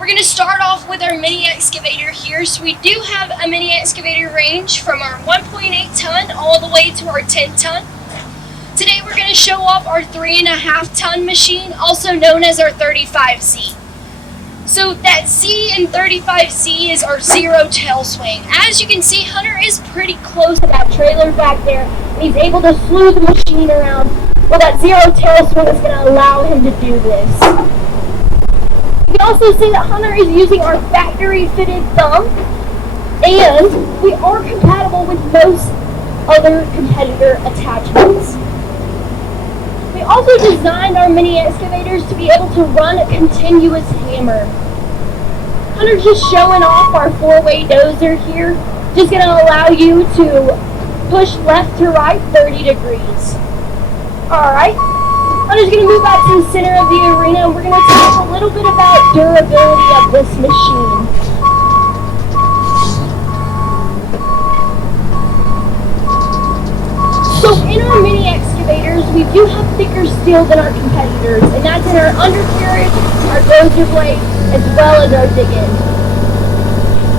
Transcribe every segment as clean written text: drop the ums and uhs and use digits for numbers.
We're going to start off with our mini excavator here. So we do have a mini excavator range from our 1.8 ton all the way to our 10 ton. Today we're going to show off our 3.5 ton machine, also known as our 35Z. So that Z in 35Z is our zero tail swing. As you can see, Hunter is pretty close to that trailer back there, and he's able to slew the machine around. Well, that zero tail swing is going to allow him to do this. You can also see that Hunter is using our factory fitted thumb, and we are compatible with most other competitor attachments. We also designed our mini excavators to be able to run a continuous hammer. Hunter's just showing off our 4-way dozer here, just going to allow you to push left to right 30 degrees. Alright, Hunter's going to move out to the center of the arena, and we're going to talk a little bit about durability of this machine. So in our mini excavators, we do have thicker steel than our competitors, and that's in our undercarriage, our dozer blade, as well as our dig-in.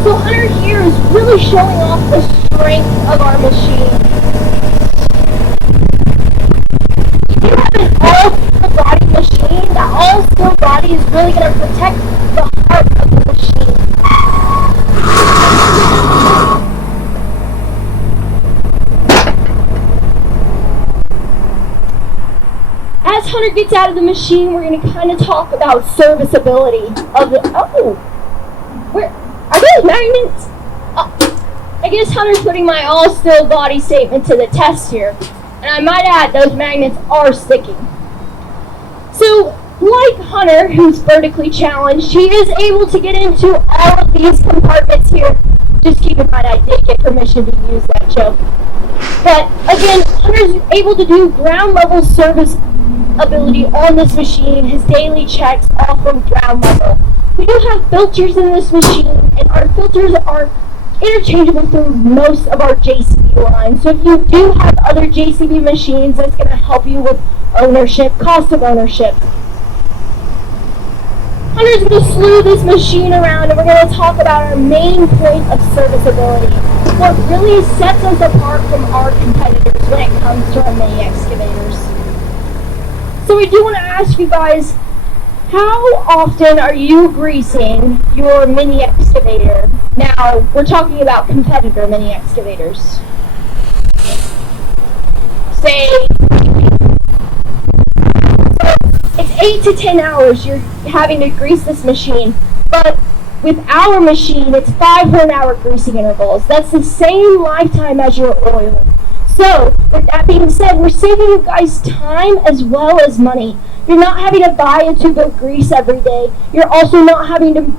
So Hunter here is really showing off the strength of our machine. If you have an all-steel body machine, that all-steel body is really going to protect the heart of the machine. As Hunter gets out of the machine, we're going to kind of talk about serviceability of the... Oh! Where... Are those magnets? I guess Hunter's putting my all-steel body statement to the test here. And I might add, those magnets are sticking. So, like Hunter, who's vertically challenged, he is able to get into all of these compartments here. Just keep in mind, I did get permission to use that joke. But, again, Hunter's able to do ground-level service ability on this machine. His daily checks all from ground level. We do have filters in this machine, and our filters are interchangeable through most of our JCB lines. So if you do have other JCB machines, that's going to help you with ownership, cost of ownership. Hunter's going to slew this machine around, and we're going to talk about our main point of serviceability. What really sets us apart from our competitors when it comes to our mini excavators. So we do want to ask you guys, how often are you greasing your mini excavator? Now, we're talking about competitor mini excavators. Say, so it's 8 to 10 hours you're having to grease this machine, but with our machine, it's 500-hour greasing intervals. That's the same lifetime as your oil. So, with that being said, we're saving you guys time as well as money. You're not having to buy a tube of grease every day. You're also not having to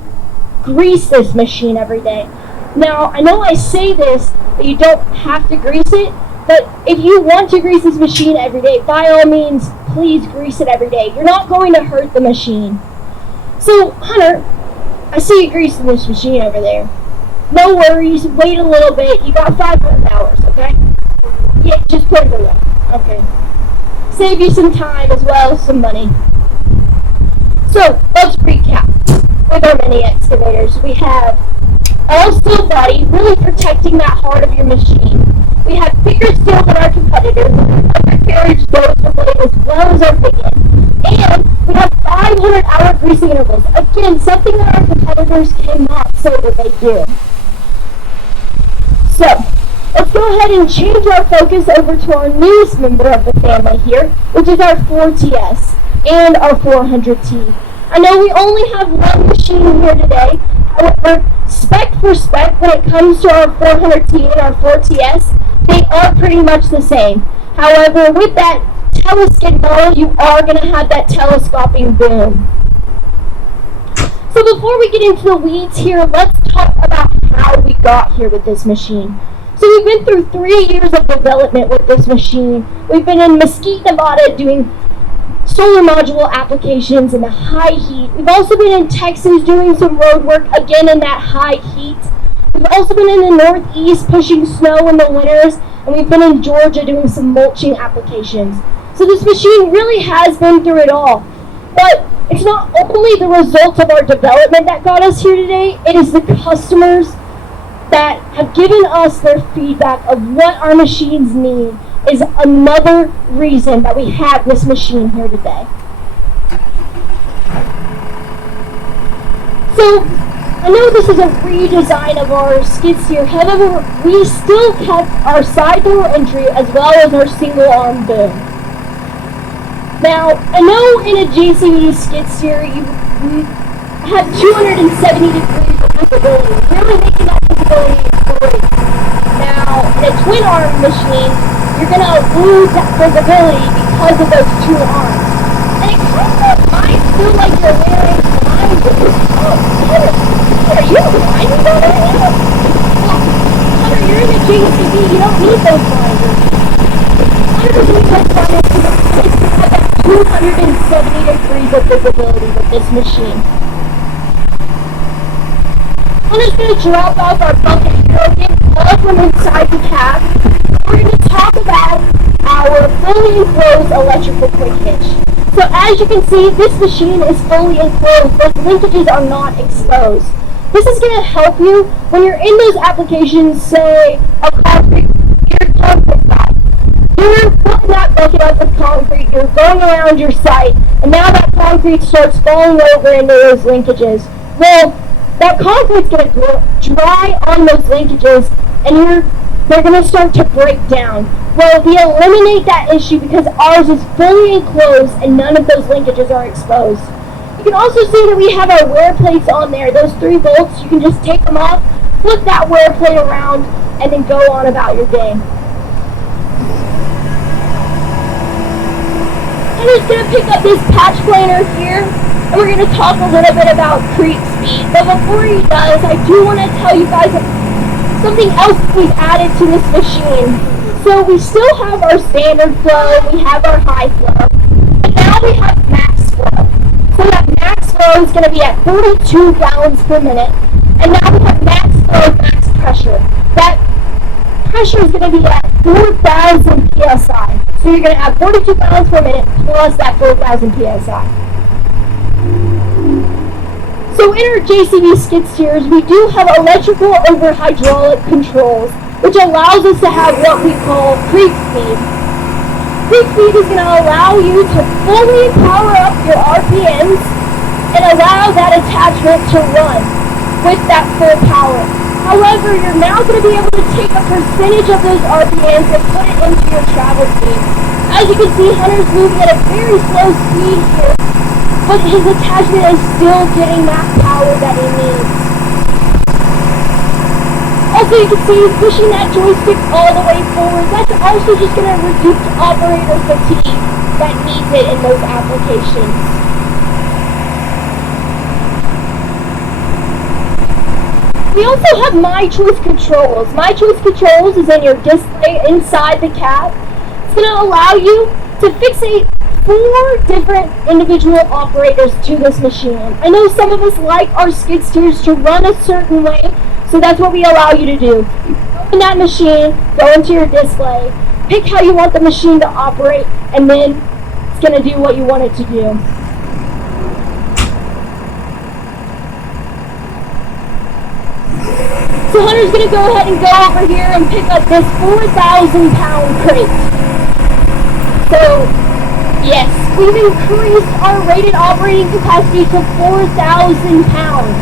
grease this machine every day. Now, I know I say this, that you don't have to grease it, but if you want to grease this machine every day, by all means, please grease it every day. You're not going to hurt the machine. So, Hunter, I see you greasing this machine over there. No worries, wait a little bit. You got 500 hours, okay? Yeah, just put it away. Okay. Save you some time as well as some money. So, let's recap. With our mini excavators, we have all-steel body, really protecting that heart of your machine. We have thicker steel than our competitors, undercarriage dozer blade as well as our dig-in. And we have 500-hour greasing intervals. Again, something that our competitors cannot say that they do. So, let's go ahead and change our focus over to our newest member of the family here, which is our 4TS and our 400T. I know we only have one machine here today. However, spec for spec, when it comes to our 400T and our 4TS, they are pretty much the same. However, with that Teleskid model, you are going to have that telescoping boom. So before we get into the weeds here, let's talk about how we got here with this machine. So we've been through 3 years of development with this machine. We've been in Mesquite, Nevada doing solar module applications in the high heat. We've also been in Texas doing some road work, again in that high heat. We've also been in the Northeast pushing snow in the winters, and we've been in Georgia doing some mulching applications. So this machine really has been through it all. But it's not only the results of our development that got us here today, it is the customers that have given us their feedback of what our machines need is another reason that we have this machine here today. So, I know this is a redesign of our skid steer, however, we still kept our side door entry as well as our single arm boom. Now, I know in a JCB skid steer you have 270 degrees of visibility, really making that visibility great. Now, in a twin arm machine, you're going to lose that visibility because of those two arms. And it kind of might feel like you're wearing blinders. Oh, Hunter, are you blinded on right now? Well, Hunter, you're in a JCB, you don't need those blinders. Hunter doesn't need those blinders because it's have that 270 degrees of visibility with this machine. I'm just going to drop off our bucket broken all from inside the cab. We're going to talk about our fully enclosed electrical quick hitch. So as you can see, this machine is fully enclosed, but linkages are not exposed. This is going to help you when you're in those applications, say a concrete guy. You're filling that bucket up with concrete, you're going around your site, and now that concrete starts falling over into those linkages. Well, that concrete's going to dry on those linkages, and they're going to start to break down. Well, we eliminate that issue because ours is fully enclosed and none of those linkages are exposed. You can also see that we have our wear plates on there. Those 3 bolts, you can just take them off, flip that wear plate around, and then go on about your day. I'm just going to pick up this patch planer here, and we're going to talk a little bit about creep speed. But before he does, I do want to tell you guys something else we've added to this machine. So we still have our standard flow, we have our high flow, but now we have max flow. So that max flow is going to be at 42 gallons per minute, and now we have max flow, max pressure. That pressure is going to be at 4,000 psi. So you're going to have 42 gallons per minute plus that 4,000 psi. So in our JCB skid steers, we do have electrical over hydraulic controls, which allows us to have what we call creep speed. Creep speed is going to allow you to fully power up your RPMs and allow that attachment to run with that full power. However, you're now going to be able to take a percentage of those RPMs and put it into your travel speed. As you can see, Hunter's moving at a very slow speed here, but his attachment is still getting that power that he needs. Also, you can see he's pushing that joystick all the way forward. That's also just going to reduce operator fatigue that needs it in those applications. We also have My Choice Controls. My Choice Controls is in your display inside the cab. It's going to allow you to fixate 4 different individual operators to this machine. I know some of us like our skid steers to run a certain way, so that's what we allow you to do. You go in that machine, go into your display, pick how you want the machine to operate, and then it's going to do what you want it to do. So Hunter's going to go ahead and go over here and pick up this 4,000-pound crate. So, yes, we've increased our rated operating capacity to 4,000 pounds.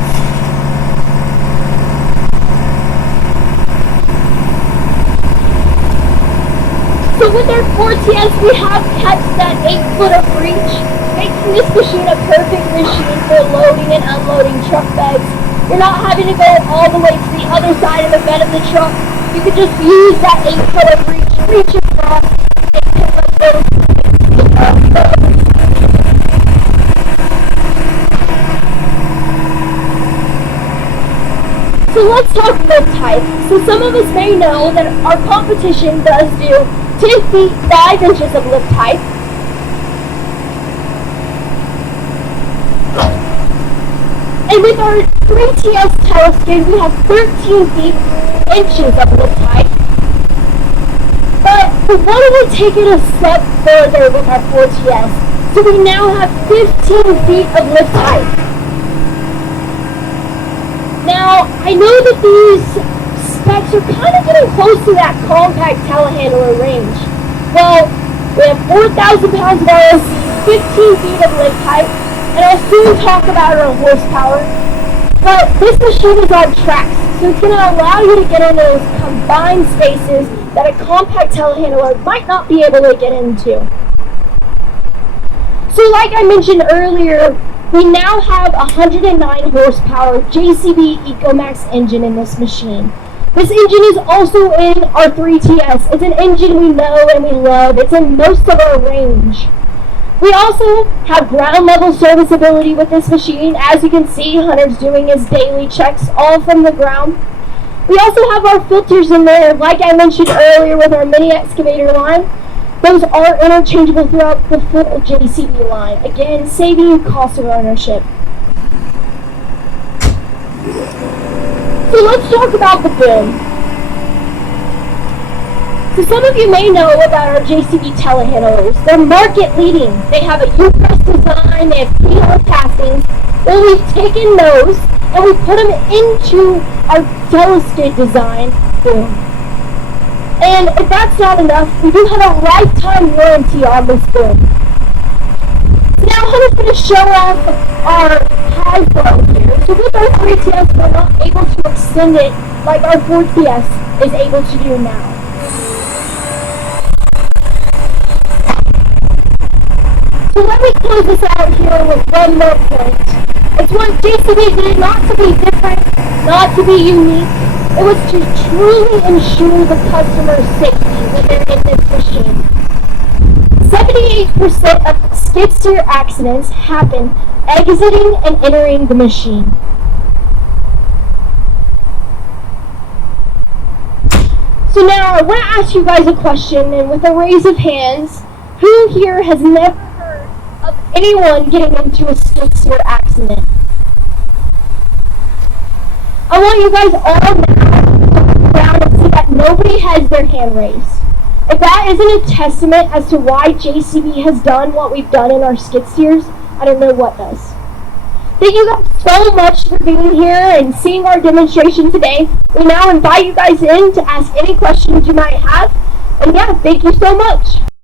So with our 4TS, we have kept that 8-foot of reach, making this machine a perfect machine for loading and unloading truck beds. You're not having to go all the way to the other side of the bed of the truck. You can just use that 8-foot of reach across, and pick up those. So let's talk lift height. So some of us may know that our competition does do 10 feet 5 inches of lift height. And with our 3TS Teleskid, we have 13 feet inches of lift height. But we wanted to take it a step further with our 4TS. So we now have 15 feet of lift height. Now, I know that these specs are kind of getting close to that compact telehandler range. Well, we have 4,000 pounds of ROC, 15 feet of lift height, and I'll soon talk about our horsepower. But this machine is on tracks, so it's going to allow you to get into those combined spaces that a compact telehandler might not be able to get into. So like I mentioned earlier, we now have a 109 horsepower JCB Compact engine in this machine. This engine is also in our 3TS. It's an engine we know and we love. It's in most of our range. We also have ground level serviceability with this machine. As you can see, Hunter's doing his daily checks all from the ground. We also have our filters in there, like I mentioned earlier with our mini excavator line. Those are interchangeable throughout the full JCB line. Again, saving you cost of ownership. So let's talk about the boom. So some of you may know about our JCB telehandlers. They're market leading. They have a U-press design, they have keyhole castings. Well, we've taken those and we put them into our Teleskid design boom. And if that's not enough, we do have a lifetime warranty on this boom. So now Hunter's going to show off our high flow here. So with our 3TS, we're not able to extend it like our 4TS is able to do now. So let me close this out here with one more point. It's what JCB did not to be different, not to be unique. It was to truly ensure the customer's safety when they're in this machine. 78% of skid steer accidents happen exiting and entering the machine. So now I want to ask you guys a question, and with a raise of hands, who here has never heard of anyone getting into a skid steer accident? I want you guys all now to look around and see that nobody has their hand raised. If that isn't a testament as to why JCB has done what we've done in our skid steers, I don't know what does. Thank you guys so much for being here and seeing our demonstration today. We now invite you guys in to ask any questions you might have. And yeah, thank you so much.